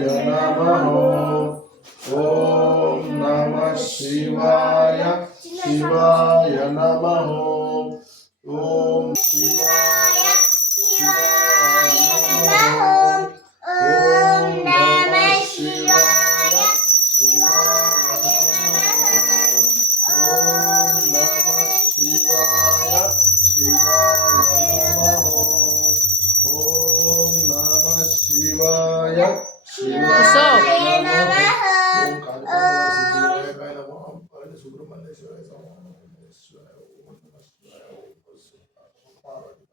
नमः। ओम नमः शिवाय शिवाय नमः। ओम शिवाय शिवाय नमः। ओम नमः शिवाय शिवाय नमः। ओम नमः शिवाय शिवाय नमः। ओम नमः शिवाय शिवाय नमः। ओम कालकालवासी शिवाय नमः। ओम सुब्रह्मण्येश्वराय नमः। ओम नमः शिवाय। ओम पार्वती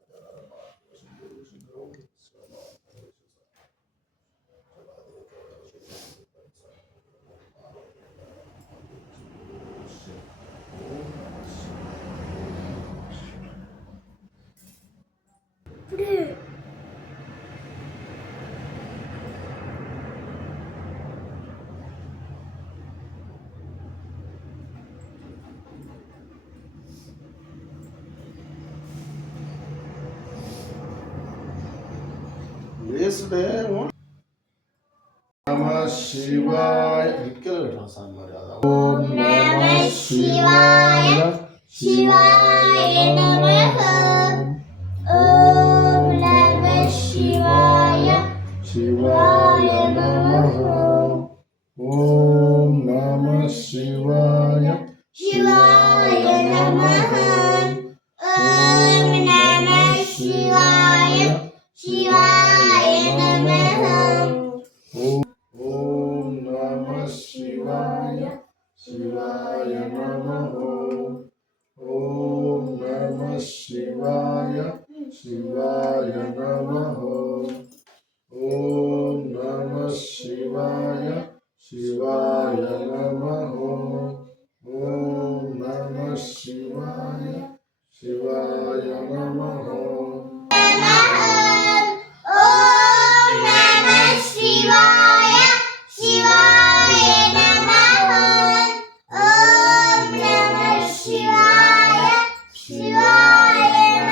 లేసుడేమో నమః శివాయ ఇక్కల సామర్యాద. ఓం నమః శివాయ శివాయ నమః. ఓం నమః శివాయ శివాయ నమః. ఓం నమః శివాయ శివాయ నమః. ఓం నమః శివాయ శివాయ నమః. ఓం నమః శివాయ శివాయ నమః. ఓం నమః శివాయ శివాయ నమః. ఓం నమః శివాయ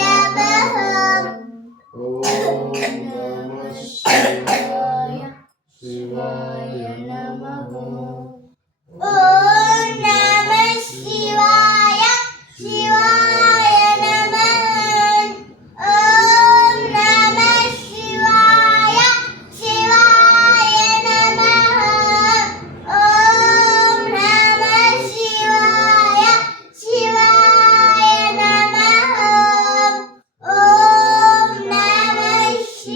శివాయ నమః. ఓం నమః శివాయ శివాయ నమః.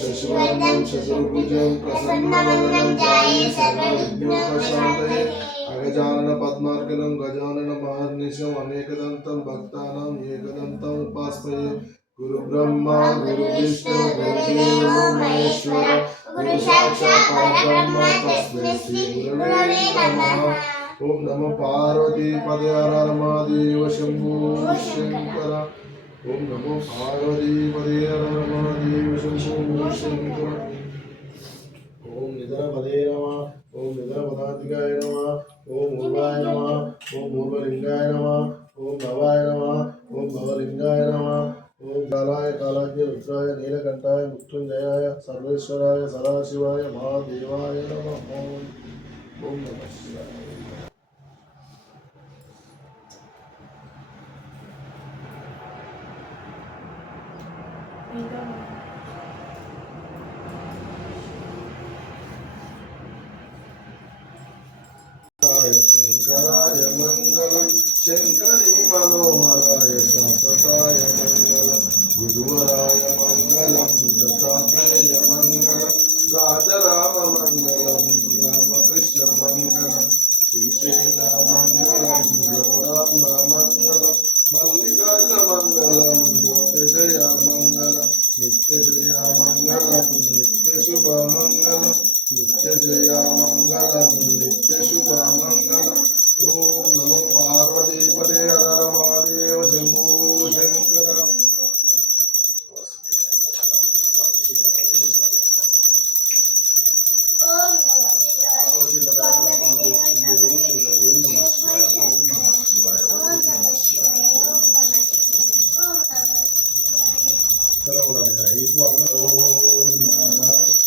శశివర్ణం చతుర్భుజం ప్రసన్నవదనం ధ్యాయే సర్వవిఘ్నోపశాంతయే. అగజానన పద్మార్గనం గజానన మహర్నిశం అనేకదంతం భక్తానాం ఏకదంతం ఉపాస్మయే. గురు బ్రహ్మ గురు విష్ణు గురుదేవో మహేశ్వర గురు సాక్షాత్ పరబ్రహ్మ తస్మై శ్రీ గురవే నమః. ఓం నమో పార్వతీ పదే హర హర మహాదేవ శంభో శంకర. ఓం నమో పార్వతీ పదే హర హర మహాదేవ శంభో శంకర. ఓం నిధన పదే నమః. ఓం నిధన పదాధికాయ నమః. ఓం ఊర్వాయ నమః. ఓం ఊర్వలింగాయ నమః. ఓం భవాయ నమః. ఓం భవలింగాయ నమః. ఓం కాలాయ కాలాజ్ఞ రుద్రాయ నీలకంఠాయ మృత్యుంజయాయ సర్వేశ్వరాయ సదాశివాయ మహాదేవాయ నమః. ఓం నమః శివాయ. ఇంకా ఈశ్వరాయ మంగళం దత్తాత్రేయ మంగళం రాజరామ మంగళం రామకృష్ణ మంగళం శ్రీశైల మంగళం గౌరాంబ మంగళం మల్లికార్జున మంగళం నిత్య జయ మంగళం నిత్య జయ మంగళం నిత్య శుభ మంగళం నిత్య జయ మంగళం నిత్య శుభ మంగళం ఓం నమో పార్వతీపదే హర మహాదేవ శంభో శంకర ఓం నమః శివాయ ఓం నమః శివాయ ఓం నమః శివాయ ఓం నమః శివాయ ఓం నమః శివాయ ఓం నమః